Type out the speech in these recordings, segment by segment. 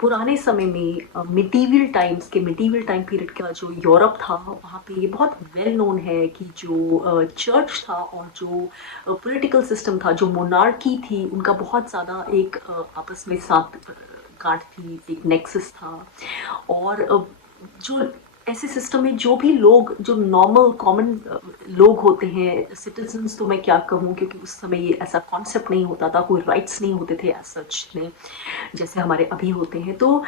पुराने समय में मिडीवल टाइम पीरियड का जो यूरोप था, वहाँ पे ये बहुत वेल नोन है कि जो चर्च था और जो पॉलिटिकल सिस्टम था, जो मोनार्की थी, उनका बहुत ज़्यादा एक आपस में साथ गांठ थी, एक नेक्सस था। और जो ऐसे सिस्टम में जो भी लोग, जो नॉर्मल कॉमन लोग होते हैं, सिटीजन्स तो मैं क्या कहूँ, क्योंकि उस समय ये ऐसा कॉन्सेप्ट नहीं होता था, कोई राइट्स नहीं होते थे एज सच में, जैसे हमारे अभी होते हैं। तो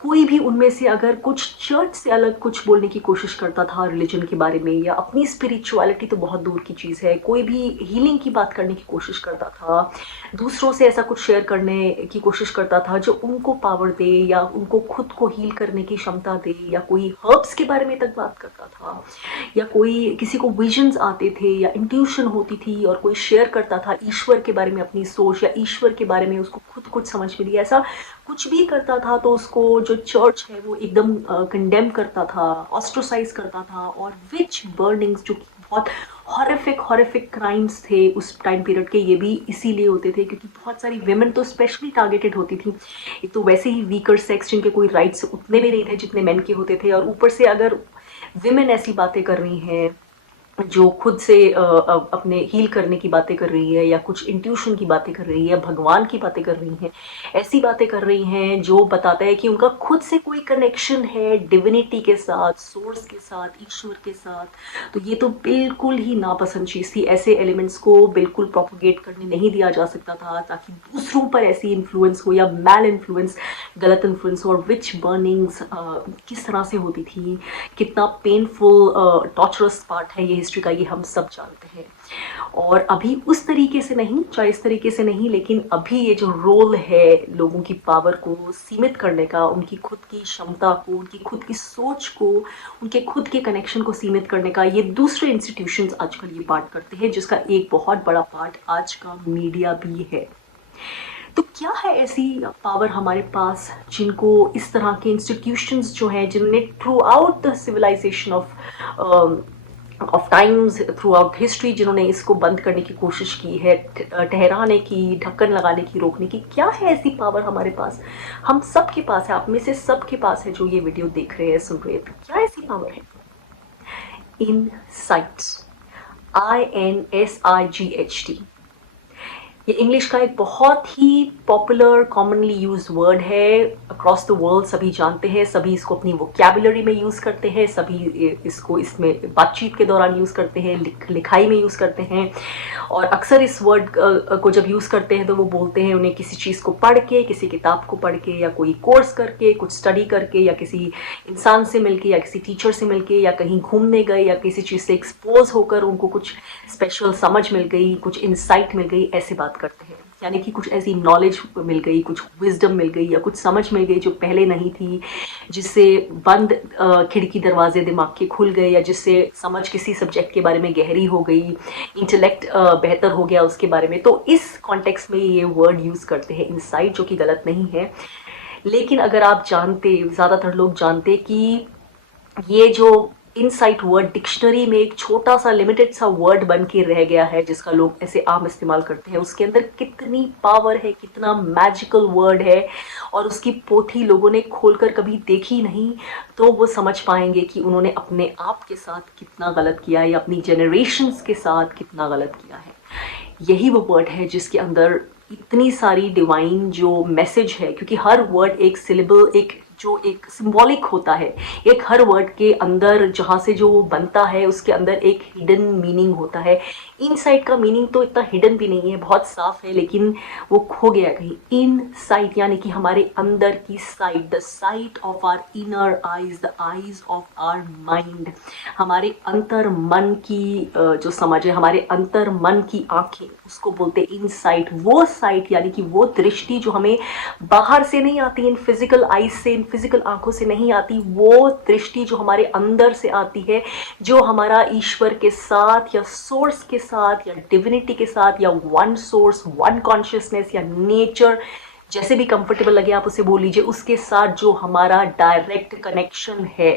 कोई भी उनमें से अगर कुछ चर्च से अलग कुछ बोलने की कोशिश करता था रिलीजन के बारे में, या अपनी स्पिरिचुअलिटी तो बहुत दूर की चीज़ है, कोई भी हीलिंग की बात करने की कोशिश करता था, दूसरों से ऐसा कुछ शेयर करने की कोशिश करता था जो उनको पावर दे या उनको खुद को हील करने की क्षमता दे, या कोई हर्ब्स के बारे में तक बात करता था, या कोई किसी को विजन्स आते थे या इंट्यूशन होती थी और कोई शेयर करता था ईश्वर के बारे में अपनी सोच, या ईश्वर के बारे में उसको खुद कुछ समझ में लिया, ऐसा कुछ भी करता था, तो उसको जो चर्च है वो एकदम कंडेम करता था, ऑस्ट्रोसाइज करता था। और विच बर्निंग्स, जो कि बहुत हॉरिफिक क्राइम्स थे उस टाइम पीरियड के, ये भी इसीलिए होते थे क्योंकि बहुत सारी विमेन तो स्पेशली टारगेटेड होती थी। एक तो वैसे ही वीकर सेक्स, जिनके कोई राइट्स उतने भी नहीं थे जितने मेन के होते थे, और ऊपर से अगर विमेन ऐसी बातें कर रही हैं जो खुद से अपने हील करने की बातें कर रही है, या कुछ इंट्यूशन की बातें कर रही है, भगवान की बातें कर रही हैं, ऐसी बातें कर रही हैं जो बताता है कि उनका खुद से कोई कनेक्शन है डिविनिटी के साथ, सोर्स के साथ, ईश्वर के साथ, तो ये तो बिल्कुल ही नापसंद चीज़ थी। ऐसे एलिमेंट्स को बिल्कुल प्रोपोगेट करने नहीं दिया जा सकता था, ताकि दूसरों पर ऐसी इन्फ्लुएंस हो या मैल इन्फ्लुएंस, गलत इन्फ्लुएंस। और विच बर्निंग्स किस तरह से होती थी, कितना पेनफुल टॉर्चरस पार्ट है ये हिस्ट्री का, ये हम सब जानते हैं। और अभी उस तरीके से नहीं, चाहे इस तरीके से नहीं, लेकिन अभी ये जो रोल है लोगों की पावर को सीमित करने का, उनकी खुद की क्षमता को, उनकी खुद की सोच को, उनके खुद के कनेक्शन को सीमित करने का, ये दूसरे इंस्टीट्यूशंस आजकल ये पार्ट करते हैं, जिसका एक बहुत बड़ा पार्ट आज का मीडिया भी है। तो क्या है ऐसी पावर हमारे पास जिनको इस तरह के इंस्टीट्यूशंस जो हैं, जिन्होंने throughout the civilisation of times, throughout history, जिन्होंने इसको बंद करने की कोशिश की है, ठहराने की, ढक्कन लगाने की, रोकने की, क्या है ऐसी पावर हमारे पास? हम सब के पास है, आप में से सब के पास है जो ये वीडियो देख रहे हैं, सुन रहे हैं। क्या ऐसी पावर है? इन साइट्स, INSIGHT। ये इंग्लिश का एक बहुत ही पॉपुलर, कॉमनली यूज्ड वर्ड है, अक्रॉस द वर्ल्ड सभी जानते हैं, सभी इसको अपनी वोकैबुलरी में यूज़ करते हैं, सभी इसको इसमें बातचीत के दौरान यूज़ करते हैं, लिखाई में यूज़ करते हैं। और अक्सर इस वर्ड को जब यूज़ करते हैं तो वो बोलते हैं उन्हें किसी चीज़ को पढ़ के, किसी किताब को पढ़ के, या कोई कोर्स करके, कुछ स्टडी करके, या किसी इंसान से मिलके, या किसी टीचर से मिलके, या कहीं घूमने गए, या किसी चीज़ से एक्सपोज होकर उनको कुछ स्पेशल समझ मिल गई, कुछ इंसाइट मिल गई, ऐसे बात करते हैं। यानी कि कुछ ऐसी नॉलेज मिल गई, कुछ विजडम मिल गई, या कुछ समझ मिल गई जो पहले नहीं थी, जिससे बंद खिड़की दरवाजे दिमाग के खुल गए, या जिससे समझ किसी सब्जेक्ट के बारे में गहरी हो गई, इंटेलेक्ट बेहतर हो गया उसके बारे में। तो इस कॉन्टेक्स्ट में ये वर्ड यूज़ करते हैं, इंसाइट, जो कि गलत नहीं है। लेकिन अगर आप जानते, ज़्यादातर लोग जानते कि ये जो इनसाइट वर्ड डिक्शनरी में एक छोटा सा लिमिटेड सा वर्ड बन के रह गया है, जिसका लोग ऐसे आम इस्तेमाल करते हैं, उसके अंदर कितनी पावर है, कितना मैजिकल वर्ड है, और उसकी पोथी लोगों ने खोलकर कभी देखी नहीं, तो वो समझ पाएंगे कि उन्होंने अपने आप के साथ कितना गलत किया है, या अपनी जनरेशन्स के साथ कितना गलत किया है। यही वो वर्ड है जिसके अंदर इतनी सारी डिवाइन जो मैसेज है, क्योंकि हर वर्ड एक सिलेबल, एक जो एक सिंबॉलिक होता है, एक हर वर्ड के अंदर जहाँ से जो बनता है उसके अंदर एक हिडन मीनिंग होता है। इनसाइट का मीनिंग तो इतना हिडन भी नहीं है, बहुत साफ है, लेकिन वो खो गया कहीं। इनसाइट यानी कि हमारे अंदर की sight, the sight of our inner eyes, the eyes of our mind, हमारे अंतर मन की जो समझ है, हमारे अंतर मन की आंखें, उसको बोलते हैं इनसाइट। वो साइट यानी कि वो दृष्टि जो हमें बाहर से नहीं आती, इन फिजिकल आईज से, इन फिजिकल आंखों से नहीं आती, वो दृष्टि जो हमारे अंदर से आती है, जो हमारा ईश्वर के साथ, या सोर्स के साथ, या डिविनिटी के साथ, या वन सोर्स, वन कॉन्शियसनेस, या नेचर, जैसे भी कंफर्टेबल लगे आप उसे बोल लीजिए, उसके साथ जो हमारा डायरेक्ट कनेक्शन है,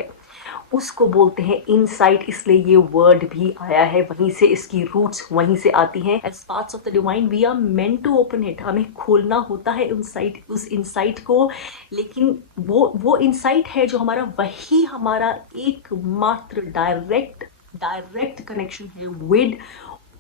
उसको बोलते हैं इनसाइट, इसलिए ये वर्ड भी आया है, वहीं से इसकी रूट्स वहीं से आती हैं। As parts of the divine we are meant to open it, हमें खोलना होता है इनसाइट, उस इनसाइट को। लेकिन वो इनसाइट है जो हमारा, वही हमारा एकमात्र डायरेक्ट कनेक्शन है with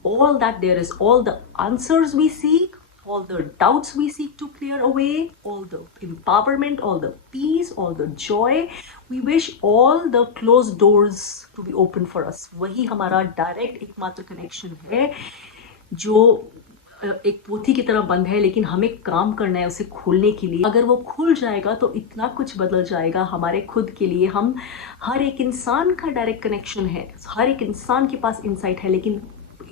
all that there is, all the answers we seek, all the doubts we seek to clear away, all the empowerment, all the peace, all the joy we wish, all the closed doors to be open for us. वही हमारा direct एकमात्र connection है जो एक पोथी की तरह बंद है, लेकिन हमें काम करना है उसे खोलने के लिए। अगर वो खुल जाएगा तो इतना कुछ बदल जाएगा हमारे खुद के लिए। हम, हर एक इंसान का डायरेक्ट कनेक्शन है, हर एक इंसान के पास इंसाइट है, लेकिन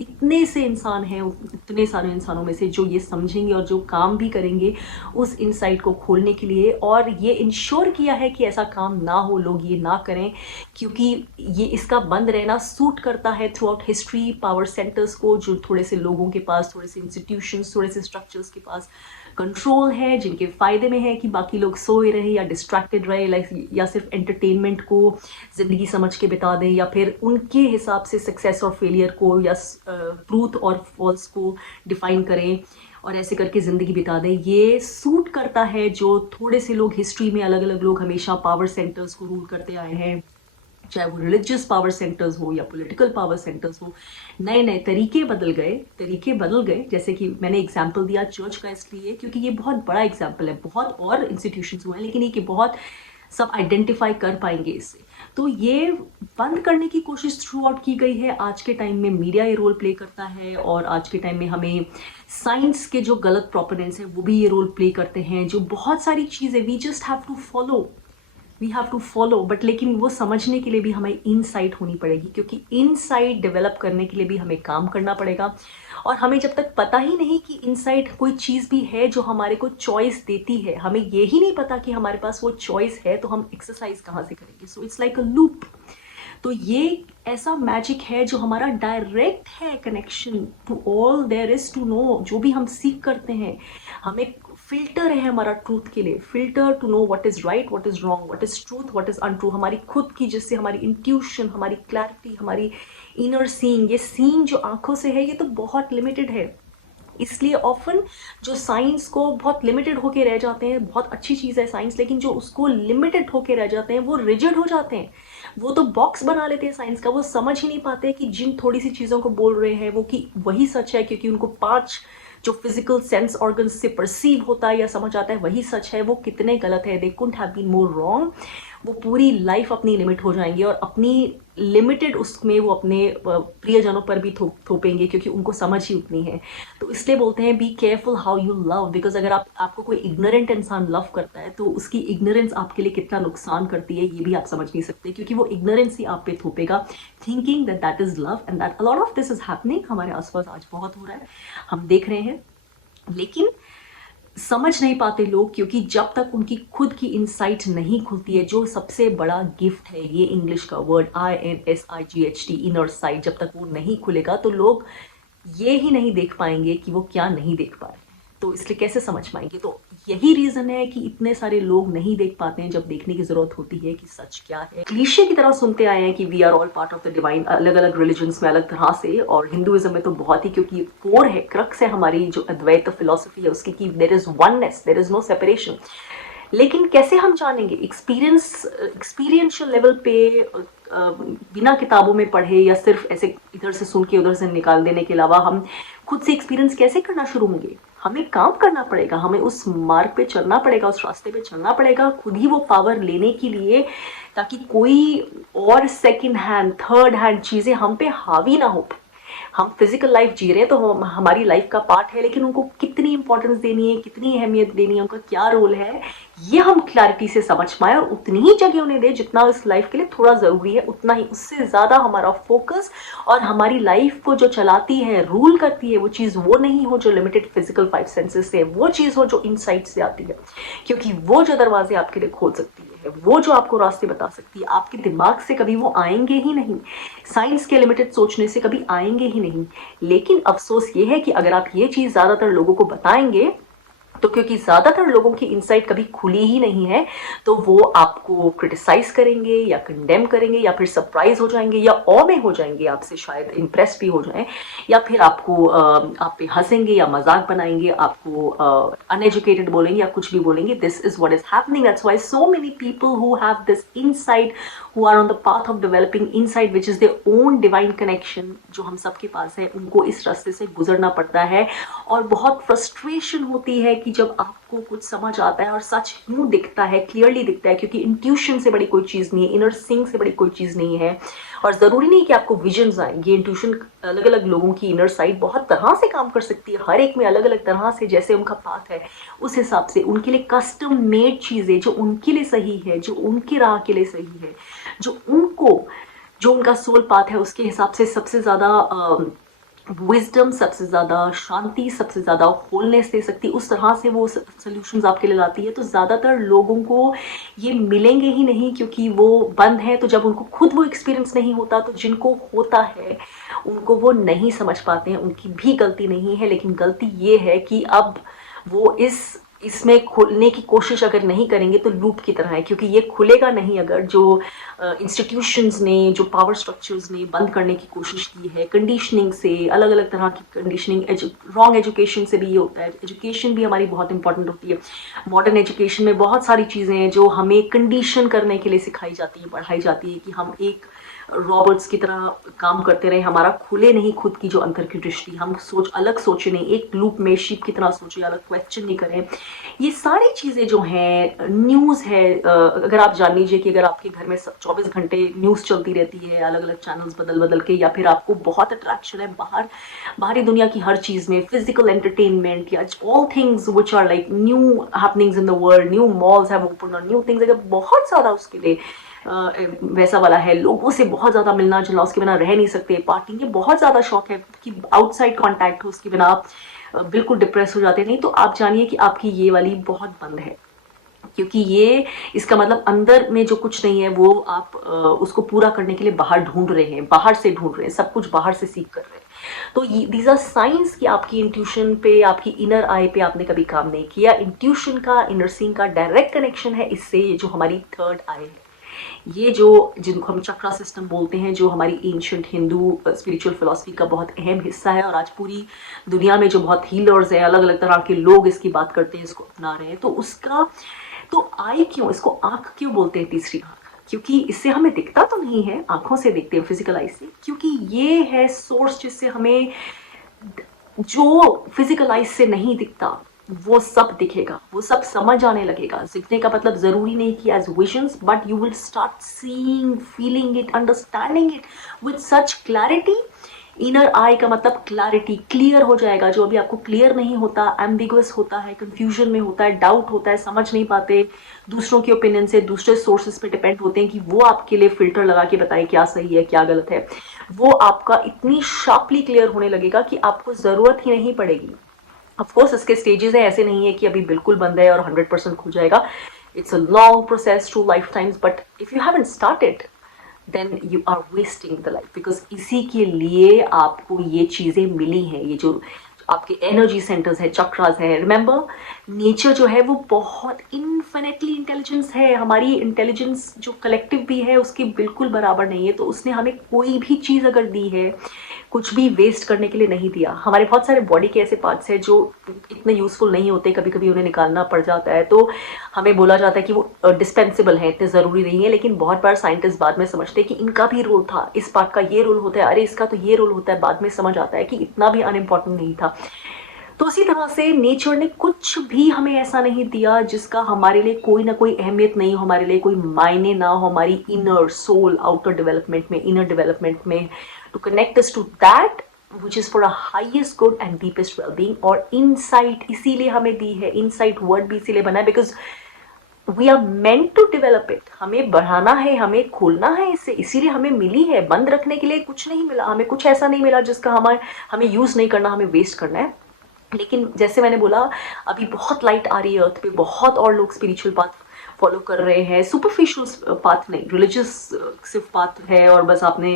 इतने से इंसान हैं, इतने सारे इंसानों में से जो ये समझेंगे और जो काम भी करेंगे उस इनसाइट को खोलने के लिए। और ये इंश्योर किया है कि ऐसा काम ना हो, लोग ये ना करें, क्योंकि ये इसका बंद रहना सूट करता है through out history power centres को, जो थोड़े से लोगों के पास, थोड़े से इंस्टीट्यूशंस, थोड़े से स्ट्रक्चर्स के पास कंट्रोल है, जिनके फ़ायदे में है कि बाकी लोग सोए रहे या डिस्ट्रैक्टेड रहे, लाइक या सिर्फ एंटरटेनमेंट को ज़िंदगी समझ के बिता दें, या फिर उनके हिसाब से सक्सेस और फेलियर को या ट्रूथ और फॉल्स को डिफाइन करें और ऐसे करके ज़िंदगी बिता दें। ये सूट करता है जो थोड़े से लोग, हिस्ट्री में अलग अलग लोग हमेशा पावर सेंटर्स को रूल करते आए हैं, चाहे वो रिलीजियस पावर सेंटर्स हो या पॉलिटिकल पावर सेंटर्स हो। नए नए तरीके बदल गए, जैसे कि मैंने एग्जाम्पल दिया चर्च का इसलिए क्योंकि ये बहुत बड़ा एग्जाम्पल है, बहुत और इंस्टीट्यूशंस हुए हैं, लेकिन ये कि बहुत सब आइडेंटिफाई कर पाएंगे इससे। तो ये बंद करने की कोशिश थ्रू आउट की गई है। आज के टाइम में मीडिया ये रोल प्ले करता है, और आज के टाइम में हमें साइंस के जो गलत प्रोपोनेंट्स हैं वो भी ये रोल प्ले करते हैं, जो बहुत सारी चीज़ें we just have to follow, but लेकिन वो समझने के लिए भी हमें इनसाइट होनी पड़ेगी, क्योंकि इनसाइट डेवलप करने के लिए भी हमें काम करना पड़ेगा। और हमें जब तक पता ही नहीं कि इनसाइट कोई चीज़ भी है जो हमारे को चॉइस देती है, हमें ये ही नहीं पता कि हमारे पास वो चॉइस है, तो हम एक्सरसाइज कहाँ से करेंगे? So it's like a loop. तो ये ऐसा मैजिक है जो हमारा डायरेक्ट है connection to all there is to know. जो भी हम सीख करते हैं, हमें फिल्टर है हमारा ट्रूथ के लिए, filter to know what is right, what is wrong, what is truth, what is untrue, हमारी खुद की, जिससे हमारी इंट्यूशन, हमारी क्लैरिटी, हमारी इनर सीइंग, ये सीइंग जो आंखों से है ये तो बहुत लिमिटेड है। इसलिए ऑफन जो साइंस को बहुत लिमिटेड होके रह जाते हैं, बहुत अच्छी चीज़ है साइंस, लेकिन जो उसको लिमिटेड होके रह जाते हैं वो रिजिड हो जाते हैं, वो तो बॉक्स बना लेते हैं साइंस का। वो समझ ही नहीं पाते कि जिन थोड़ी सी चीज़ों को बोल रहे हैं वो कि वही सच है, क्योंकि उनको 5 जो फिजिकल सेंस ऑर्गन्स से परसीव होता है या समझ आता है वही सच है, वो कितने गलत है, they couldn't have been more wrong. वो पूरी लाइफ अपनी लिमिट हो जाएंगे और अपनी लिमिटेड उसमें वो अपने प्रियजनों पर भी थोपेंगे, क्योंकि उनको समझ ही उतनी है। तो इसलिए बोलते हैं be careful how you love, because अगर आपको कोई इग्नोरेंट इंसान लव करता है तो उसकी इग्नोरेंस आपके लिए कितना नुकसान करती है ये भी आप समझ नहीं सकते, क्योंकि वो इग्नोरेंस ही आप पे थोपेगा, thinking that that is love, and that a lot of this is happening. हमारे आसपास आज बहुत हो रहा है, हम देख रहे हैं, लेकिन समझ नहीं पाते लोग, क्योंकि जब तक उनकी खुद की इंसाइट नहीं खुलती है, जो सबसे बड़ा गिफ्ट है ये इंग्लिश का वर्ड INSIGHT, इनर साइट, जब तक वो नहीं खुलेगा तो लोग ये ही नहीं देख पाएंगे कि वो क्या नहीं देख पा रहे हैं। तो इसलिए कैसे समझ पाएंगे? तो यही रीजन है कि इतने सारे लोग नहीं देख पाते हैं, जब देखने की जरूरत होती है कि सच क्या है। क्लीशे की तरह सुनते आए हैं कि we are all part of the divine, अलग अलग रिलीजन्स में अलग तरह से, और हिंदुइज्म में तो बहुत ही, क्योंकि कोर है, क्रक्स है हमारी जो अद्वैत फिलॉसफी है उसकी, कि there is oneness, there is no separation. लेकिन कैसे हम जानेंगे? एक्सपीरियंशियल लेवल पे, बिना किताबों में पढ़े या सिर्फ ऐसे इधर से सुन के उधर से निकाल देने के अलावा हम खुद से एक्सपीरियंस कैसे करना शुरू होंगे? हमें काम करना पड़ेगा, हमें उस मार्ग पे चलना पड़ेगा, उस रास्ते पे चलना पड़ेगा, खुद ही वो पावर लेने के लिए, ताकि कोई और सेकंड हैंड, थर्ड हैंड चीज़ें हम पे हावी ना हो। हम फिजिकल लाइफ जी रहे हैं तो हमारी लाइफ का पार्ट है, लेकिन उनको कितनी इंपॉर्टेंस देनी है, कितनी अहमियत देनी है, उनका क्या रोल है, ये हम क्लैरिटी से समझ पाए और उतनी ही जगह उन्हें दे जितना इस लाइफ के लिए थोड़ा ज़रूरी है, उतना ही। उससे ज़्यादा हमारा फोकस और हमारी लाइफ को जो चलाती है, रूल करती है, वो चीज़ वो नहीं हो जो लिमिटेड फिजिकल 5 सेंसेस से, वो चीज़ हो जो इनसाइट से आती है, क्योंकि वो जो दरवाजे आपके लिए खोल सकती है, वो जो आपको रास्ते बता सकती है, आपके दिमाग से कभी वो आएंगे ही नहीं, साइंस के लिमिटेड सोचने से कभी आएंगे ही नहीं। लेकिन अफसोस ये है कि अगर आप ये चीज़ ज़्यादातर लोगों को बताएंगे तो क्योंकि ज़्यादातर लोगों की इनसाइट कभी खुली ही नहीं है, तो वो आपको क्रिटिसाइज करेंगे या कंडेम करेंगे या फिर सरप्राइज हो जाएंगे या ऑ में हो जाएंगे आपसे, शायद इम्प्रेस भी हो जाएं, या फिर आपको आप पे हंसेंगे या मजाक बनाएंगे, आपको अनएजुकेटेड बोलेंगे या कुछ भी बोलेंगे. This is what is happening. That's why so many people who have this insight, who are on the path of developing insight which is their own divine connection, जो हम सबके पास है, उनको इस रास्ते से गुजरना पड़ता है. और बहुत फ्रस्ट्रेशन होती है कि जब आपको कुछ समझ आता है और सच यूं दिखता है, क्लियरली दिखता है, क्योंकि इंट्यूशन से बड़ी कोई चीज़ नहीं है, इनर सिंक से बड़ी कोई चीज़ नहीं है. और ज़रूरी नहीं कि आपको विजन्स आए. ये इंट्यूशन अलग अलग लोगों की इनर साइड बहुत तरह से काम कर सकती है, हर एक में अलग अलग तरह से, जैसे उनका पाथ है उस हिसाब से उनके लिए कस्टम मेड चीज़ें जो उनके लिए सही है, जो उनकी राह के लिए सही है, जो उनका सोल पाथ है, उसके हिसाब से सबसे ज़्यादा विजडम, सबसे ज़्यादा शांति, सबसे ज़्यादा होलनेस दे सकती है, उस तरह से वो सोल्यूशंस आपके लिए लाती है. तो ज़्यादातर लोगों को ये मिलेंगे ही नहीं क्योंकि वो बंद है. तो जब उनको खुद वो एक्सपीरियंस नहीं होता, तो जिनको होता है उनको वो नहीं समझ पाते हैं. उनकी भी गलती नहीं है, लेकिन गलती ये है कि अब वो इसमें खोलने की कोशिश अगर नहीं करेंगे तो लूप की तरह है, क्योंकि ये खुलेगा नहीं अगर जो इंस्टीट्यूशंस ने, जो पावर स्ट्रक्चर्स ने बंद करने की कोशिश की है कंडीशनिंग से, अलग अलग तरह की कंडीशनिंग, रॉन्ग एजुकेशन से भी ये होता है. एजुकेशन भी हमारी बहुत इंपॉर्टेंट होती है. मॉडर्न एजुकेशन में बहुत सारी चीज़ें हैं जो हमें कंडीशन करने के लिए सिखाई जाती है, पढ़ाई जाती है कि हम एक रॉबर्ट्स की तरह काम करते रहे, हमारा खुले नहीं खुद की जो अंतर की दृष्टि, हम अलग सोचे नहीं, एक लूप में शीप की तरह सोचे, अलग क्वेश्चन नहीं करें. ये सारी चीज़ें जो हैं, न्यूज़ है, अगर आप जान लीजिए कि अगर आपके घर में 24 घंटे न्यूज़ चलती रहती है, अलग अलग चैनल्स बदल बदल के, या फिर आपको बहुत अट्रैक्शन है बाहरी दुनिया की हर चीज़ में, फिजिकल एंटरटेनमेंट या all things which are like new happenings in the world, new malls have open और न्यू थिंग्स, अगर बहुत ज़्यादा उसके लिए वैसा वाला है, लोगों से बहुत ज़्यादा मिलना जुलना, उसके बिना रह नहीं सकते, पार्टी के बहुत ज़्यादा शौक है कि आउटसाइड कांटेक्ट हो, उसके बिना आप बिल्कुल डिप्रेस हो जाते नहीं, तो आप जानिए कि आपकी ये वाली बहुत बंद है. क्योंकि ये इसका मतलब अंदर में जो कुछ नहीं है वो आप उसको पूरा करने के लिए बाहर ढूंढ रहे हैं, बाहर से ढूंढ रहे हैं, सब कुछ बाहर से सीख कर रहे हैं. तो दीज आर साइंस कि आपकी इंट्यूशन पे, आपकी इनर आई पे आपने कभी काम नहीं किया. इंट्यूशन का, इनर सीइंग का डायरेक्ट कनेक्शन है इससे, ये जो हमारी थर्ड आई है, ये जो जिनको हम चक्रा सिस्टम बोलते हैं, जो हमारी एंशिएंट हिंदू स्पिरिचुअल फिलॉसफी का बहुत अहम हिस्सा है, और आज पूरी दुनिया में जो बहुत हीलर्स हैं, अलग अलग तरह के लोग इसकी बात करते हैं, इसको अपना रहे हैं. तो उसका तो आई क्यों, इसको आंख क्यों बोलते हैं, तीसरी आंख? क्योंकि इससे हमें दिखता तो नहीं है, आंखों से दिखते हैं, फिजिकल आई से, क्योंकि ये है सोर्स जिससे हमें जो फिजिकल आई से नहीं दिखता वो सब दिखेगा, वो सब समझ आने लगेगा. सीखने का मतलब जरूरी नहीं कि as visions, but you will start seeing, feeling it, understanding it with such clarity. Inner eye का मतलब क्लैरिटी, क्लियर हो जाएगा. जो अभी आपको क्लियर नहीं होता, एम्बिगुअस होता है, कंफ्यूजन में होता है, डाउट होता है, समझ नहीं पाते, दूसरों के ओपिनियन से, दूसरे सोर्सेज पे डिपेंड होते हैं कि वो आपके लिए फिल्टर लगा के बताएं क्या सही है क्या गलत है, वो आपका इतनी शार्पली क्लियर होने लगेगा कि आपको ज़रूरत ही नहीं पड़ेगी. ऑफकोर्स इसके स्टेजेस हैं, ऐसे नहीं है कि अभी बिल्कुल बंद है और 100% खुल जाएगा. It's a long process through life times, but if you haven't started then you are wasting the life, because इसी के लिए आपको ये चीज़ें मिली हैं, ये जो आपके एनर्जी सेंटर्स है, चक्रास है. रिमेंबर, नेचर जो है वो बहुत इन्फिनिटली इंटेलिजेंस है. हमारी इंटेलिजेंस जो कलेक्टिव भी है उसकी बिल्कुल बराबर नहीं है. तो उसने हमें कोई भी चीज़ अगर दी है, कुछ भी वेस्ट करने के लिए नहीं दिया. हमारे बहुत सारे बॉडी के ऐसे पार्ट्स हैं जो इतने यूजफुल नहीं होते, कभी कभी उन्हें निकालना पड़ जाता है, तो हमें बोला जाता है कि वो डिस्पेंसिबल है, इतने ज़रूरी नहीं है. लेकिन बहुत बार साइंटिस्ट बाद में समझते हैं कि इनका भी रोल था, इस पार्ट का ये रोल होता है, अरे इसका तो ये रोल होता है. बाद में समझ आता है कि इतना भी अनइम्पॉर्टेंट नहीं था. तो उसी तरह से नेचर ने कुछ भी हमें ऐसा नहीं दिया जिसका हमारे लिए कोई ना कोई अहमियत नहीं हो, हमारे लिए कोई मायने ना हो, हमारी इनर सोल आउटर डेवलपमेंट में, इनर डेवलपमेंट में, to connect us to that which is for a highest good and deepest well-being. और insight इसीलिए हमें दी है, insight word भी इसीलिए बना है because we are meant to develop it. हमें बढ़ाना है, हमें खोलना है इससे, इसीलिए हमें मिली है. बंद रखने के लिए कुछ नहीं मिला हमें, कुछ ऐसा नहीं मिला जिसका हमें यूज़ नहीं करना, हमें वेस्ट करना है. लेकिन जैसे मैंने बोला, अभी बहुत लाइट आ रही है अर्थ पे, बहुत और लोग स्पिरिचुअल पाथ फॉलो कर रहे हैं, सुपरफिशियल पाथ नहीं, रिलीजियस सिर्फ पाथ है और बस आपने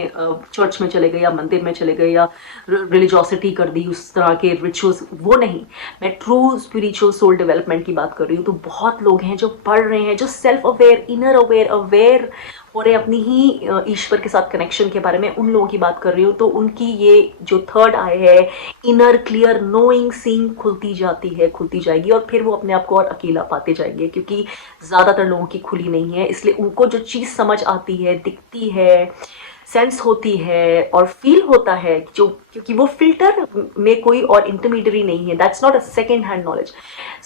चर्च में चले गए या मंदिर में चले गए या रिलीजियोसिटी कर दी, उस तरह के रिचुअल्स, वो नहीं। मैं ट्रू स्पिरिचुअल सोल डेवलपमेंट की बात कर रही हूँ। तो बहुत लोग हैं जो पढ़ रहे हैं, जो सेल्फ अवेयर, इनर अवेयर हो रहे अपनी ही ईश्वर के साथ कनेक्शन के बारे में, उन लोगों की बात कर रही हूँ। तो उनकी ये जो थर्ड आई है, इनर क्लियर नोइंग सीइंग, खुलती जाती है, खुलती जाएगी और फिर वो अपने आप को और अकेला पाते जाएंगे, क्योंकि ज़्यादातर लोगों की खुली नहीं है। इसलिए उनको जो चीज़ समझ आती है, दिखती है, सेंस होती है और फील होता है, जो क्योंकि वो फिल्टर में कोई और इंटरमीडियरी नहीं है, that's not a second hand knowledge.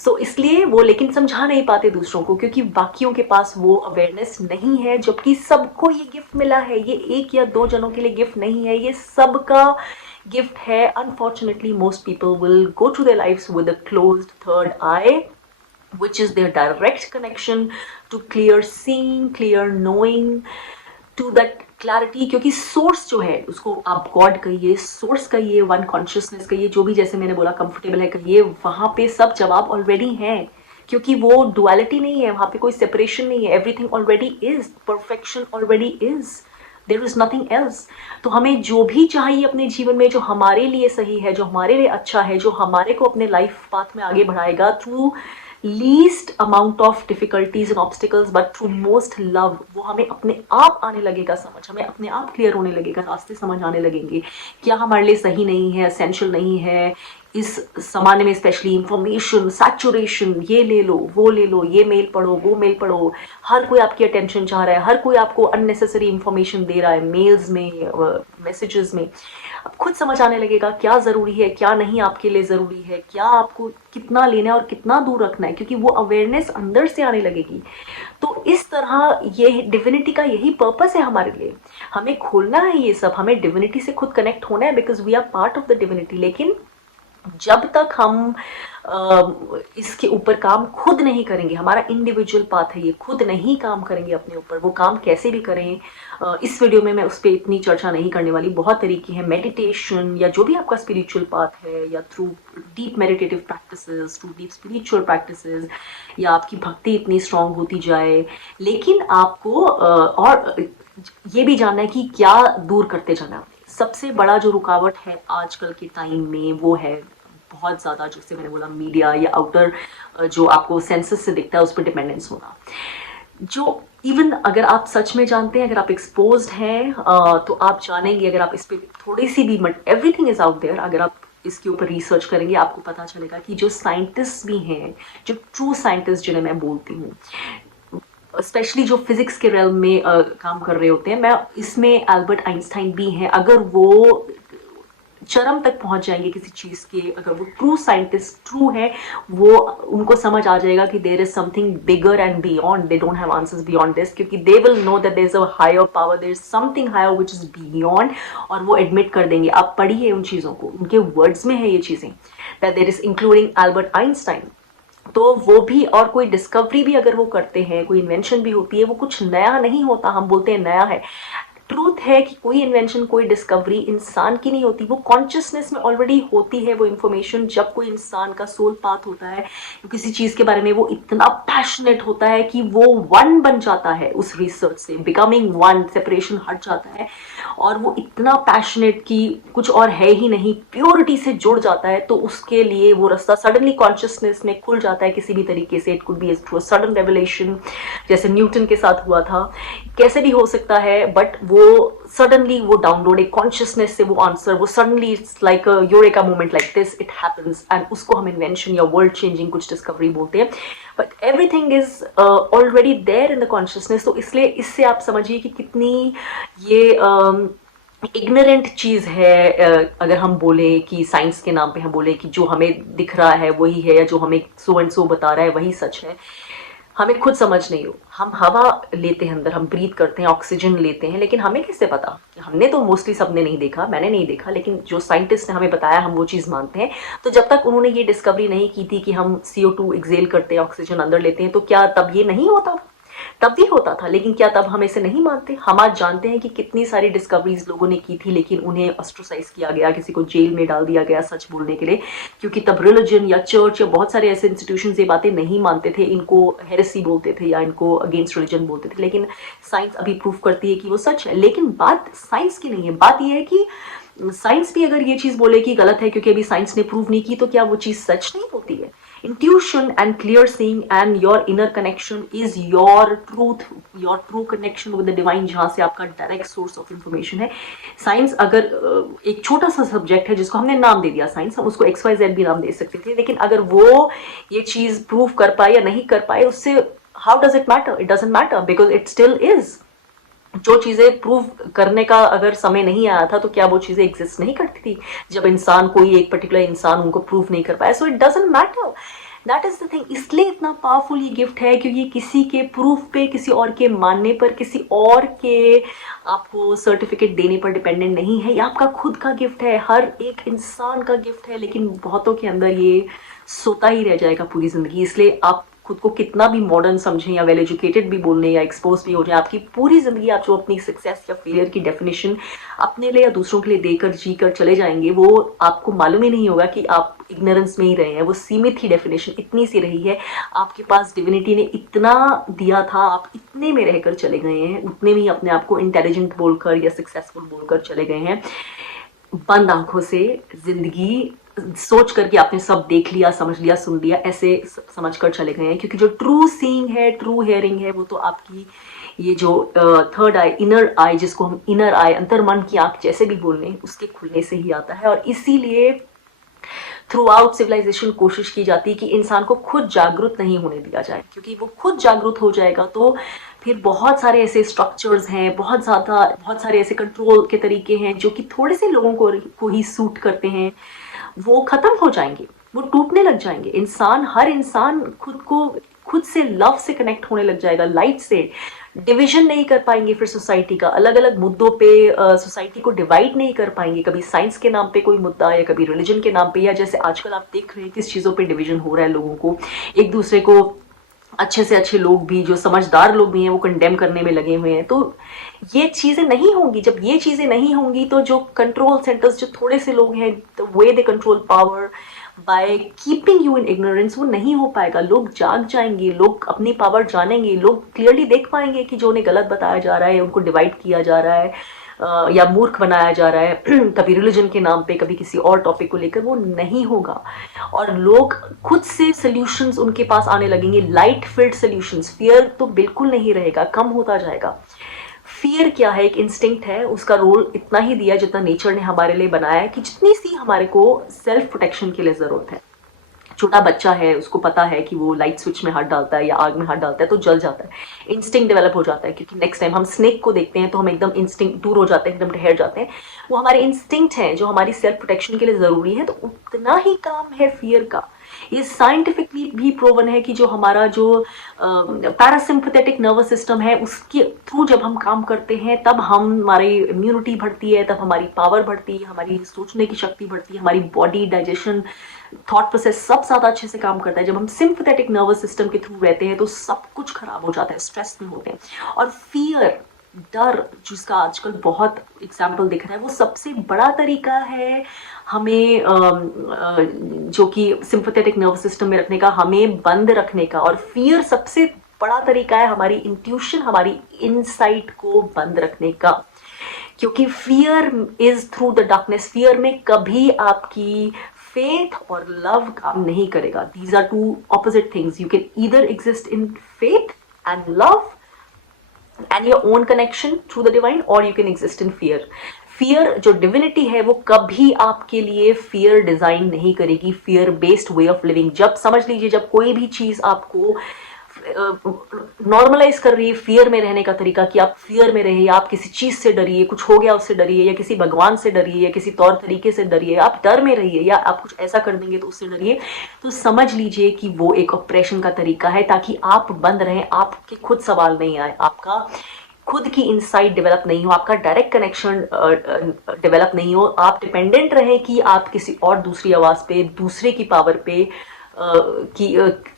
So इसलिए वो लेकिन समझा नहीं पाते दूसरों को, क्योंकि बाकियों के पास वो अवेयरनेस नहीं है। जबकि सबको ये गिफ्ट मिला है, ये एक या दो जनों के लिए गिफ्ट नहीं है, ये सबका गिफ्ट है। Unfortunately most people will go to their lifes with a closed third eye, which is their direct connection to clear seeing, clear knowing, to that clarity। क्योंकि सोर्स जो है, उसको आप गॉड कहिए, सोर्स कहिए, वन कॉन्शियसनेस कहिए, जो भी जैसे मैंने बोला कंफर्टेबल है कहिए, वहां पे सब जवाब ऑलरेडी हैं। क्योंकि वो डुअलिटी नहीं है, वहां पे कोई सेपरेशन नहीं है, everything already is, perfection already is, there is nothing else. तो हमें जो भी चाहिए अपने जीवन में, जो हमारे लिए सही है, जो हमारे लिए अच्छा है, जो हमारे को अपने लाइफ पाथ में आगे बढ़ाएगा through least amount of difficulties and obstacles but through most love, वो हमें अपने आप आने लगेगा समझ, हमें अपने आप क्लियर होने लगेगा, रास्ते समझ आने लगेंगे क्या हमारे लिए सही नहीं है, एसेंशियल नहीं है इस जमाने में। स्पेशली इंफॉर्मेशन सैचुरेशन, ये ले लो, वो ले लो, ये मेल पढ़ो, वो मेल पढ़ो, हर कोई आपकी अटेंशन चाह रहा है, हर कोई आपको अननेसेसरी इंफॉर्मेशन दे रहा है, मेल्स में, मैसेजेस में। अब खुद समझ आने लगेगा क्या ज़रूरी है, क्या नहीं आपके लिए ज़रूरी है, क्या आपको कितना लेना है और कितना दूर रखना है, क्योंकि वो अवेयरनेस अंदर से आने लगेगी। तो इस तरह ये डिविनिटी का यही पर्पस है हमारे लिए, हमें खोलना है ये सब, हमें डिविनिटी से खुद कनेक्ट होना है, because we are part of the divinity. लेकिन जब तक हम इसके ऊपर काम खुद नहीं करेंगे, हमारा इंडिविजुअल पाथ है ये, खुद नहीं काम करेंगे अपने ऊपर, वो काम कैसे भी करें, इस वीडियो में मैं उस पर इतनी चर्चा नहीं करने वाली। बहुत तरीके हैं, मेडिटेशन या जो भी आपका स्पिरिचुअल पाथ है, या through deep meditative practices, through deep spiritual practices, या आपकी भक्ति इतनी स्ट्रांग होती जाए। लेकिन आपको और ये भी जानना है कि क्या दूर करते जाना है। सबसे बड़ा जो रुकावट है आजकल के टाइम में वो है बहुत ज़्यादा, जैसे मैंने बोला, मीडिया या आउटर जो आपको सेंसेस से दिखता है उस पर डिपेंडेंस होना। जो इवन अगर आप सच में जानते हैं, अगर आप एक्सपोज्ड हैं तो आप जानेंगे, अगर आप इस पर थोड़ी सी भी एवरीथिंग इज आउट देयर, अगर आप इसके ऊपर रिसर्च करेंगे आपको पता चलेगा कि जो साइंटिस्ट भी हैं, जो ट्रू साइंटिस्ट जिन्हें मैं बोलती हूँ, स्पेशली जो फिजिक्स के रेल में काम कर रहे होते हैं, मैं इसमें एल्बर्ट आइंस्टाइन भी हैं, अगर वो चरम तक पहुंच जाएंगे किसी चीज़ के, अगर वो ट्रू साइंटिस्ट ट्रू है, वो उनको समझ आ जाएगा कि there is something bigger and beyond, they don't have answers beyond this, क्योंकि they will know that there is a higher power, there is something higher which is beyond, और वो एडमिट कर देंगे। आप पढ़िए उन चीज़ों को, उनके वर्ड्स में है ये चीज़ें, that there is including Albert Einstein. तो वो भी, और कोई डिस्कवरी भी अगर वो करते हैं, कोई इन्वेंशन भी होती है, वो कुछ नया नहीं होता, हम बोलते हैं नया है। ट्रूथ है कि कोई इन्वेंशन, कोई डिस्कवरी इंसान की नहीं होती, वो कॉन्शियसनेस में ऑलरेडी होती है वो इन्फॉर्मेशन। जब कोई इंसान का सोल पाथ होता है किसी चीज़ के बारे में, वो इतना पैशनेट होता है कि वो वन बन जाता है उस रिसर्च से, बिकमिंग वन, सेपरेशन हट जाता है, और वो इतना पैशनेट कि कुछ और है ही नहीं, प्योरिटी से जुड़ जाता है। तो उसके लिए वो रास्ता सडनली कॉन्शियसनेस में खुल जाता है किसी भी तरीके से। It could be through sudden revelation, जैसे न्यूटन के साथ हुआ था, कैसे भी हो सकता है, बट वो सडनली वो डाउनलोड एक कॉन्शियसनेस से वो आंसर, वो suddenly it's like a eureka moment, like this it happens, and उसको हम इन्वेंशन या वर्ल्ड चेंजिंग कुछ डिस्कवरी बोलते हैं। But everything is already there in the consciousness. तो इसलिए इससे आप समझिए कि कितनी ये इग्नोरेंट चीज़ है। अगर हम बोले कि साइंस के नाम पे हम बोले कि जो हमें दिख रहा है वही है, या जो हमें सो एंड सो बता रहा है वही सच है, हमें खुद समझ नहीं हो। हम हवा लेते हैं अंदर, हम ब्रीथ करते हैं, ऑक्सीजन लेते हैं, लेकिन हमें कैसे पता? हमने तो मोस्टली सबने नहीं देखा, मैंने नहीं देखा, लेकिन जो साइंटिस्ट ने हमें बताया हम वो चीज़ मानते हैं। तो जब तक उन्होंने ये डिस्कवरी नहीं की थी कि हम CO2 एक्सेल करते हैं, ऑक्सीजन अंदर लेते हैं, तो क्या तब ये नहीं होता? तब भी होता था, लेकिन क्या तब हम इसे नहीं मानते? हम आज जानते हैं कि कितनी सारी डिस्कवरीज लोगों ने की थी, लेकिन उन्हें ऑस्ट्रोसाइज किया गया, किसी को जेल में डाल दिया गया सच बोलने के लिए, क्योंकि तब रिलीजन या चर्च या बहुत सारे ऐसे इंस्टीट्यूशन ये बातें नहीं मानते थे, इनको हेरेसी बोलते थे या इनको अगेंस्ट रिलीजन बोलते थे। लेकिन साइंस अभी प्रूव करती है कि वो सच है। लेकिन बात साइंस की नहीं है, बात यह है कि साइंस भी अगर ये चीज बोले कि गलत है क्योंकि अभी साइंस ने प्रूव नहीं की, तो क्या वो चीज सच नहीं होती है? Intuition and clear seeing and your inner connection is your truth, your true connection with the divine, जहाँ से आपका डायरेक्ट सोर्स ऑफ इंफॉर्मेशन है। साइंस अगर एक छोटा सा सब्जेक्ट है जिसको हमने नाम दे दिया साइंस, हम उसको XYZ भी नाम दे सकते थे, लेकिन अगर वो ये चीज प्रूव कर पाए या नहीं कर पाए, उससे how does it matter? It doesn't matter, because it still is. जो चीजें प्रूव करने का अगर समय नहीं आया था, तो क्या वो चीजें एग्जिस्ट नहीं करती थी जब इंसान, कोई एक पर्टिकुलर इंसान उनको प्रूव नहीं कर पाया? So it doesn't matter, that is the thing. इसलिए इतना पावरफुल ये गिफ्ट है, क्योंकि ये किसी के प्रूफ पे, किसी और के मानने पर, किसी और के आपको सर्टिफिकेट देने पर डिपेंडेंट नहीं है। ये आपका खुद का गिफ्ट है, हर एक इंसान का गिफ्ट है, लेकिन बहुतों के अंदर ये सोता ही रह जाएगा पूरी जिंदगी। इसलिए आप खुद को कितना भी मॉडर्न समझें या वेल एजुकेटेड भी बोलने या एक्सपोज भी हो जाए, आपकी पूरी जिंदगी आप जो अपनी सक्सेस या फेलियर की डेफिनेशन अपने लिए या दूसरों के लिए देकर जी कर चले जाएंगे, वो आपको मालूम ही नहीं होगा कि आप इग्नोरेंस में ही रहे हैं। वो सीमित ही डेफिनेशन इतनी सी रही है, आपके पास डिविनिटी ने इतना दिया था, आप इतने में रहकर चले गए हैं, उतने में ही अपने आप को इंटेलिजेंट बोलकर या सक्सेसफुल बोलकर चले गए हैं। बंद आंखों से जिंदगी सोच करके आपने सब देख लिया, समझ लिया, सुन लिया, ऐसे समझ कर चले गए हैं। क्योंकि जो ट्रू सीइंग है, ट्रू हियरिंग है, वो तो आपकी ये जो थर्ड आई, इनर आई, जिसको हम इनर आई, अंतर मन की आंख जैसे भी बोल लें, उसके खुलने से ही आता है। और इसीलिए थ्रू आउट सिविलाइजेशन कोशिश की जाती है कि इंसान को खुद जागरूक नहीं होने दिया जाए, क्योंकि वो खुद जागरूक हो जाएगा तो फिर बहुत सारे ऐसे स्ट्रक्चर्स हैं, बहुत सारे ऐसे कंट्रोल के तरीके हैं जो कि थोड़े से लोगों को ही सूट करते हैं, वो खत्म हो जाएंगे, वो टूटने लग जाएंगे। हर इंसान खुद से लव से कनेक्ट होने लग जाएगा, लाइट से। डिवीजन नहीं कर पाएंगे फिर सोसाइटी का, अलग अलग मुद्दों पे सोसाइटी को डिवाइड नहीं कर पाएंगे, कभी साइंस के नाम पे कोई मुद्दा या कभी रिलीजन के नाम पे, या जैसे आजकल आप देख रहे हैं किस चीज़ों पे डिवीजन हो रहा है, लोगों को एक दूसरे को, अच्छे से अच्छे लोग भी, जो समझदार लोग भी हैं, वो कंडेम करने में लगे हुए हैं। तो ये चीज़ें नहीं होंगी। जब ये चीज़ें नहीं होंगी तो जो कंट्रोल सेंटर्स, जो थोड़े से लोग हैं, the way they control power by keeping you in ignorance, वो नहीं हो पाएगा। लोग जाग जाएंगे, लोग अपनी पावर जानेंगे, लोग क्लियरली देख पाएंगे कि जो उन्हें गलत बताया जा रहा है, उनको डिवाइड किया जा रहा है या मूर्ख बनाया जा रहा है कभी रिलीजन के नाम पे, कभी किसी और टॉपिक को लेकर, वो नहीं होगा। और लोग खुद से सॉल्यूशंस उनके पास आने लगेंगे, लाइट फील्ड सॉल्यूशंस। फियर तो बिल्कुल नहीं रहेगा, कम होता जाएगा। फियर क्या है? एक इंस्टिंक्ट है, उसका रोल इतना ही दिया जितना नेचर ने हमारे लिए बनाया है, कि जितनी सी हमारे को सेल्फ प्रोटेक्शन के लिए जरूरत है। छोटा बच्चा है, उसको पता है कि वो लाइट स्विच में हाथ डालता है या आग में हाथ डालता है तो जल जाता है, इंस्टिंक्ट डेवलप हो जाता है। क्योंकि नेक्स्ट टाइम हम स्नेक को देखते हैं तो हम एकदम इंस्टिंक्ट दूर हो जाते हैं, एकदम ठहर जाते हैं। वो हमारे इंस्टिंक्ट हैं जो हमारी सेल्फ प्रोटेक्शन के लिए जरूरी है। तो उतना ही काम है फियर का। ये साइंटिफिकली भी प्रूवन है कि जो हमारा जो पैरासिम्पथेटिक नर्वस सिस्टम है, उसके थ्रू जब हम काम करते हैं तब हमारी इम्यूनिटी बढ़ती है, तब हमारी पावर बढ़ती है, हमारी सोचने की शक्ति बढ़ती है, हमारी बॉडी, डाइजेशन, थॉट प्रोसेस सब ज़्यादा अच्छे से काम करता है। जब हम सिंपथेटिक नर्वस सिस्टम के थ्रू रहते हैं तो सब कुछ खराब हो जाता है, स्ट्रेस में होते हैं। और फियर, डर, जिसका आजकल बहुत एग्जाम्पल दिख रहा है, वो सबसे बड़ा तरीका है हमें जो कि सिंपथेटिक नर्वस सिस्टम में रखने का, हमें बंद रखने का। और फियर सबसे बड़ा तरीका है हमारी इंट्यूशन, हमारी इनसाइट को बंद रखने का। क्योंकि fear is through the darkness. Fear में कभी आपकी फेथ और लव काम नहीं करेगा। These are two opposite things. You can either exist in faith and love and your own connection through the divine, or you can exist in fear. Fear जो divinity है वो कभी आपके लिए फियर डिजाइन नहीं करेगी, fear based way of living. जब समझ लीजिए, जब कोई भी चीज आपको नॉर्मलाइज कर रही है फियर में रहने का तरीका, कि आप फियर में रहिए, आप किसी चीज से डरिए, कुछ हो गया उससे डरिए, या किसी भगवान से डरिए, या किसी तौर तरीके से डरिए, आप डर में रहिए, या आप कुछ ऐसा कर देंगे तो उससे डरिए, तो समझ लीजिए कि वो एक ऑपरेशन का तरीका है, ताकि आप बंद रहें, आपके खुद सवाल नहीं आए, आपका खुद की इनसाइट डेवलप नहीं हो, आपका डायरेक्ट कनेक्शन डेवलप नहीं हो, आप डिपेंडेंट रहें कि आप किसी और दूसरी आवाज पे, दूसरे की पावर पे कि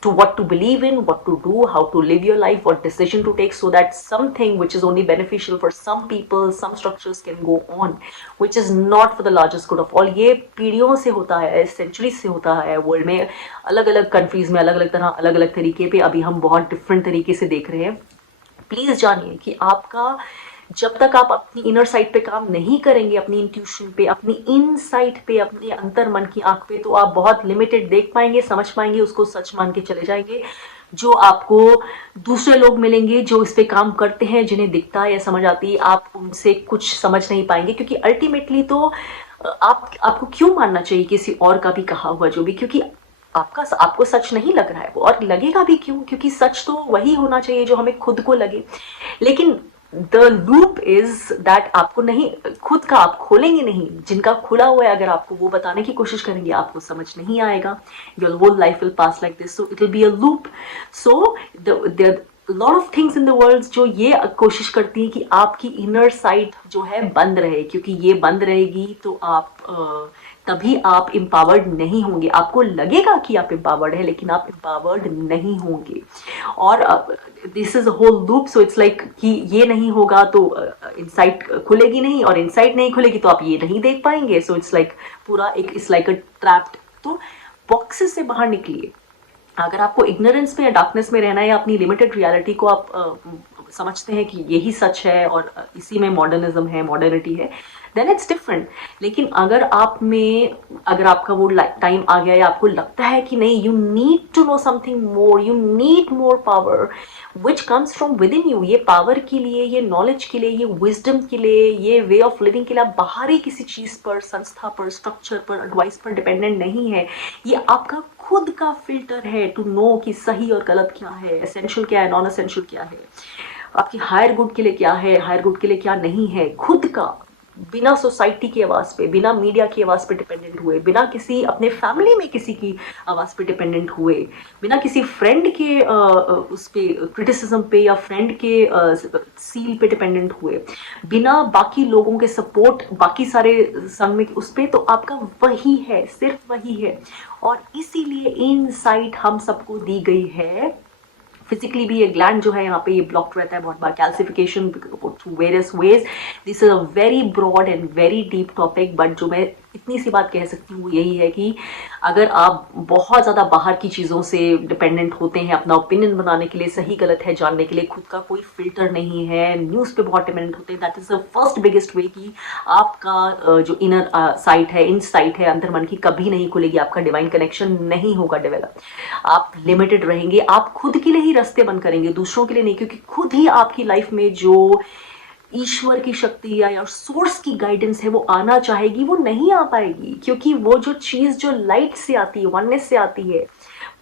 to what to believe in, what to do, how to live your life, what decision to take, so that something which is only beneficial for some people, some structures can go on, which is not for the largest good of all. ये पीढ़ियों से होता है, centuries से होता है world में, अलग अलग कंट्रीज में अलग अलग तरह, अलग अलग तरीके पे अभी हम बहुत डिफरेंट तरीके से देख रहे हैं। प्लीज जानिए कि आपका, जब तक आप अपनी इनर साइड पे काम नहीं करेंगे, अपनी इंट्यूशन पे, अपनी इनसाइट पे, अपने अंतर मन की आंख पे, तो आप बहुत लिमिटेड देख पाएंगे, समझ पाएंगे, उसको सच मान के चले जाएंगे। जो आपको दूसरे लोग मिलेंगे जो इस पे काम करते हैं, जिन्हें दिखता है या समझ आती है, आप उनसे कुछ समझ नहीं पाएंगे, क्योंकि अल्टीमेटली तो आपको क्यों मानना चाहिए किसी और का भी कहा हुआ जो भी, क्योंकि आपको सच नहीं लग रहा है वो, और लगेगा भी क्यों, क्योंकि सच तो वही होना चाहिए जो हमें खुद को लगे। लेकिन द लूप इज दैट आपको नहीं, खुद का आप खोलेंगे नहीं, जिनका खुला हुआ है अगर आपको वो बताने की कोशिश करेंगे, आपको समझ नहीं आएगा। Your whole life will pass like this, so it will be a loop. So the lot of things in the world जो ये कोशिश करती हैं कि आपकी इनर साइड जो है बंद रहे, क्योंकि ये बंद रहेगी तो आप तभी आप एम्पावर्ड नहीं होंगे। आपको लगेगा कि आप एम्पावर्ड है, लेकिन आप एम्पावर्ड नहीं होंगे। और this is whole loop. So it's like कि ये नहीं होगा तो इनसाइट खुलेगी नहीं, और इनसाइट नहीं खुलेगी तो आप ये नहीं देख पाएंगे। सो इट्स लाइक पूरा एक इट्स लाइक अ ट्रैप्ड। तो बॉक्सेस से बाहर निकलिए। अगर आपको इग्नोरेंस में या डार्कनेस में रहना है, या अपनी लिमिटेड रियलिटी को आप समझते हैं कि यही सच है और इसी में मॉडर्निज्म है, मॉडर्निटी है, देन इट्स डिफरेंट। लेकिन अगर अगर आपका वो टाइम आ गया, या आपको लगता है कि नहीं, you need to know something more, you need more power which comes from within you, ये पावर के लिए, ये नॉलेज के लिए, ये विजडम के लिए, ये वे ऑफ लिविंग के लिए आप बाहरी किसी चीज पर, संस्था पर, स्ट्रक्चर पर, एडवाइस पर डिपेंडेंट नहीं है। ये आपका खुद का फिल्टर है टू नो कि सही और गलत क्या है, एसेंशियल क्या है, नॉन एसेंशियल क्या है, आपकी हायर गुड के लिए क्या है, हायर गुड के लिए क्या नहीं है। खुद का, बिना सोसाइटी की आवाज पे, बिना मीडिया की आवाज पे डिपेंडेंट हुए, बिना किसी अपने फैमिली में किसी की आवाज पे डिपेंडेंट हुए, बिना किसी फ्रेंड के उस पे क्रिटिसिज्म पे, या फ्रेंड के सील पे डिपेंडेंट हुए, बिना बाकी लोगों के सपोर्ट, बाकी सारे संग में उस पे, तो आपका वही है, सिर्फ वही है। और इसीलिए इनसाइट हम सबको दी गई है। फिजिकली भी ये ग्लैंड जो है यहाँ पे ये ब्लॉक रहता है बहुत बार, calcification through various ways. This is a very broad and very deep topic, but जो मैं इतनी सी बात कह सकती हूँ यही है कि अगर आप बहुत ज़्यादा बाहर की चीज़ों से डिपेंडेंट होते हैं अपना ओपिनियन बनाने के लिए, सही गलत है जानने के लिए, खुद का कोई फिल्टर नहीं है, न्यूज़ पे बहुत डिपेंडेंट होते हैं, that is the first biggest way कि आपका जो इनर साइट है, इन साइट है, अंतर मन की, कभी नहीं खुलेगी, आपका डिवाइन कनेक्शन नहीं होगा डेवलप, आप लिमिटेड रहेंगे, आप खुद के लिए ही रास्ते बंद करेंगे, दूसरों के लिए नहीं, क्योंकि खुद ही आपकी लाइफ में जो ईश्वर की शक्ति या सोर्स की गाइडेंस है वो आना चाहेगी, वो नहीं आ पाएगी, क्योंकि वो जो चीज जो लाइट से आती है, वननेस से आती है,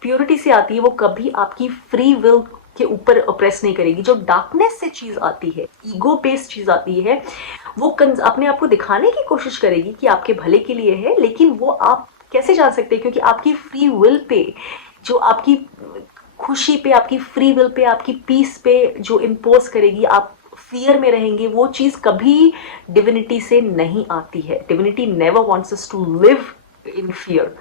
प्योरिटी से आती है, वो कभी आपकी फ्री विल के ऊपर प्रेस नहीं करेगी। जो डार्कनेस से चीज आती है, ईगो बेस्ड चीज आती है, वो अपने आप को दिखाने की कोशिश करेगी कि आपके भले के लिए है, लेकिन वो आप कैसे जान सकते हैं, क्योंकि आपकी फ्री विल पे, जो आपकी खुशी पे, आपकी फ्री विल पे, आपकी पीस पे जो इम्पोज करेगी, आप फियर में रहेंगे, वो चीज कभी डिविनिटी से नहीं आती है। Divinity never wants us to live in fear.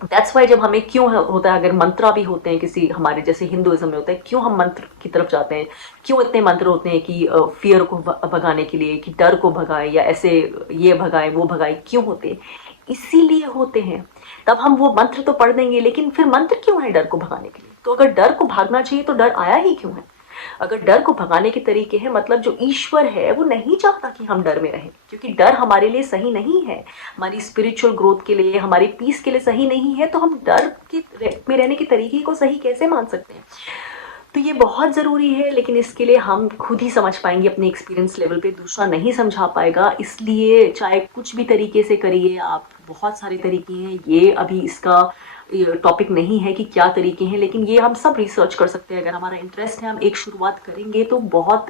That's why जब हमें क्यों होता है, अगर मंत्रा भी होते हैं किसी, हमारे जैसे हिंदुइज्म में होता है, क्यों हम मंत्र की तरफ जाते हैं, क्यों इतने मंत्र होते हैं कि फियर को भगाने के लिए, कि डर को भगाए, या ऐसे ये भगाए वो भगाए, क्यों होते हैं? इसीलिए होते हैं। तब हम वो मंत्र तो पढ़ देंगे, लेकिन फिर मंत्र क्यों है डर को भगाने के लिए? तो अगर डर को भागना चाहिए तो डर आया ही क्यों है? अगर डर को भगाने के तरीके हैं, मतलब जो ईश्वर है वो नहीं चाहता कि हम डर में रहें, क्योंकि डर हमारे लिए सही नहीं है, हमारी स्पिरिचुअल ग्रोथ के लिए, हमारी पीस के लिए सही नहीं है, तो हम डर में रहने के तरीके को सही कैसे मान सकते हैं? तो ये बहुत ज़रूरी है, लेकिन इसके लिए हम खुद ही समझ पाएंगे अपने एक्सपीरियंस लेवल पे, दूसरा नहीं समझा पाएगा। इसलिए चाहे कुछ भी तरीके से करिए आप, बहुत सारे तरीके हैं, ये अभी इसका टॉपिक नहीं है कि क्या तरीके हैं, लेकिन ये हम सब रिसर्च कर सकते हैं। अगर हमारा इंटरेस्ट है, हम एक शुरुआत करेंगे तो बहुत,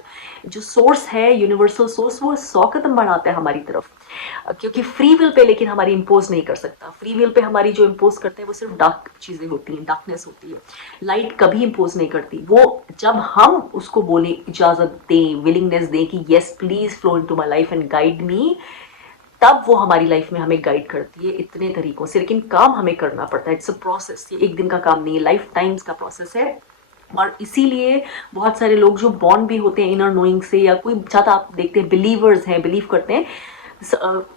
जो सोर्स है, यूनिवर्सल सोर्स, वो 100 कदम बढ़ाता है हमारी तरफ, क्योंकि फ्री विल पे लेकिन हमारी इम्पोज नहीं कर सकता। फ्री विल पे हमारी जो इम्पोज करते हैं वो सिर्फ डार्क चीजें होती हैं, डार्कनेस होती है, लाइट कभी इम्पोज नहीं करती। वो जब हम उसको बोले, इजाजत दें, विलिंगनेस दें कि yes please flow into my life and guide me, तब वो हमारी लाइफ में हमें गाइड करती है इतने तरीकों से। लेकिन काम हमें करना पड़ता है, इट्स अ प्रोसेस, ये एक दिन का काम नहीं है, लाइफ टाइम्स का प्रोसेस है। और इसीलिए बहुत सारे लोग जो बॉर्न भी होते हैं इनर नोइंग से, या कोई ज़्यादा आप देखते हैं बिलीवर्स हैं, बिलीव करते हैं,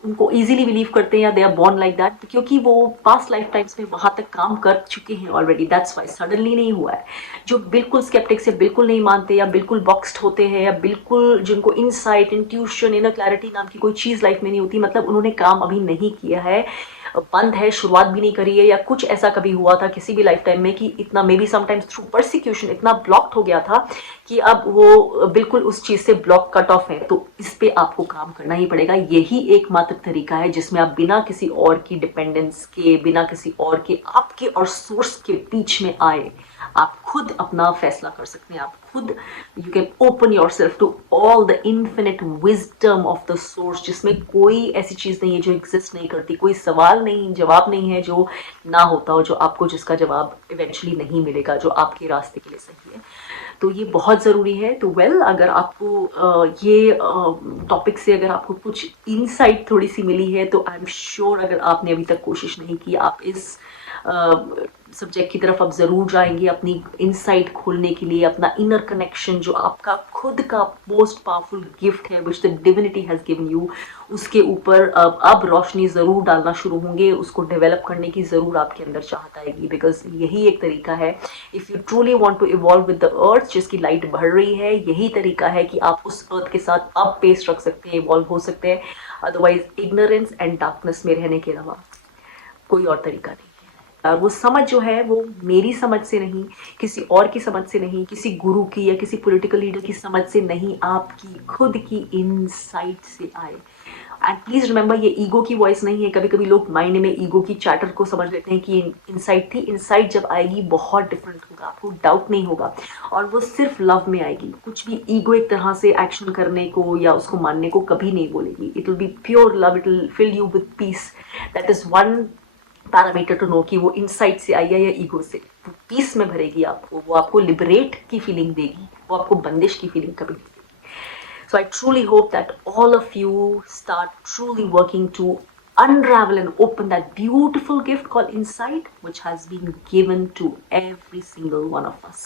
उनको इजीली बिलीव करते हैं, या they are born like that, क्योंकि वो पास्ट लाइफ टाइम्स में वहां तक काम कर चुके हैं ऑलरेडी, दैट्स वाई सडनली नहीं हुआ है। जो बिल्कुल स्केप्टिक्स है, बिल्कुल नहीं मानते, या बिल्कुल बॉक्स्ड होते हैं, या बिल्कुल जिनको इनसाइट, इंट्यूशन, इनर क्लैरिटी नाम की कोई चीज़ लाइफ में नहीं होती, मतलब उन्होंने काम अभी नहीं किया है, बंद है, शुरुआत भी नहीं करी है, या कुछ ऐसा कभी हुआ था किसी भी लाइफ टाइम में कि इतना may be sometimes through persecution इतना ब्लॉक्ड हो गया था कि अब वो बिल्कुल उस चीज से ब्लॉक कट ऑफ है। तो इस पे आपको काम करना ही पड़ेगा। यही एकमात्र तरीका है जिसमें आप बिना किसी और की डिपेंडेंस के, बिना किसी और के, आपके और सोर्स के बीच में आए, आप खुद अपना फैसला कर सकते हैं। आप खुद, you can open yourself to all the infinite wisdom of the source, जिसमें कोई ऐसी चीज नहीं है जो एग्जिस्ट नहीं करती, कोई सवाल नहीं, जवाब नहीं है जो ना होता हो, जो आपको, जिसका जवाब इवेंचुअली नहीं मिलेगा, जो आपके रास्ते के लिए सही है। तो ये बहुत ज़रूरी है। तो अगर आपको ये टॉपिक से अगर आपको कुछ इनसाइट थोड़ी सी मिली है, तो आई एम श्योर अगर आपने अभी तक कोशिश नहीं की, आप इस सब्जेक्ट की तरफ अब ज़रूर जाएंगे, अपनी इनसाइट खोलने के लिए, अपना इनर कनेक्शन जो आपका खुद का मोस्ट पावरफुल गिफ्ट है, which the divinity has given you, उसके ऊपर अब रोशनी ज़रूर डालना शुरू होंगे, उसको डेवलप करने की ज़रूर आपके अंदर चाहत आएगी। बिकॉज यही एक तरीका है, if you truly want to evolve with the earth, जिसकी लाइट बढ़ रही है, यही तरीका है कि आप उस अर्थ के साथ अब पेस रख सकते हैं, इवॉल्व हो सकते हैं। अदरवाइज इग्नोरेंस एंड डार्कनेस में रहने के अलावा कोई और तरीका नहीं। वो समझ जो है वो मेरी समझ से नहीं, किसी और की समझ से नहीं, किसी गुरु की या किसी पॉलिटिकल लीडर की समझ से नहीं, आपकी खुद की इनसाइट से आए। एंड प्लीज रिमेंबर, ये ईगो की वॉइस नहीं है। कभी कभी लोग माइंड में ईगो की चैटर को समझ लेते हैं कि इनसाइट थी। इनसाइट जब आएगी बहुत डिफरेंट होगा, आपको डाउट नहीं होगा, और वो सिर्फ लव में आएगी। कुछ भी ईगो एक तरह से एक्शन करने को या उसको मानने को कभी नहीं बोलेगी। It will be pure love, it will fill you with peace. That is one parameter to know कि वो इनसाइट से आई है या ईगो से। वो पीस में भरेगी आपको, वो आपको लिबरेट की फीलिंग देगी, वो आपको बंदिश की फीलिंग कभी नहीं देगी। So I truly hope that all of you start truly working to unravel and open that beautiful gift called insight, which has been given to every single one of us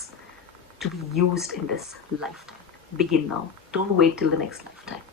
to be used in this lifetime. Begin now. Don't wait till the next lifetime.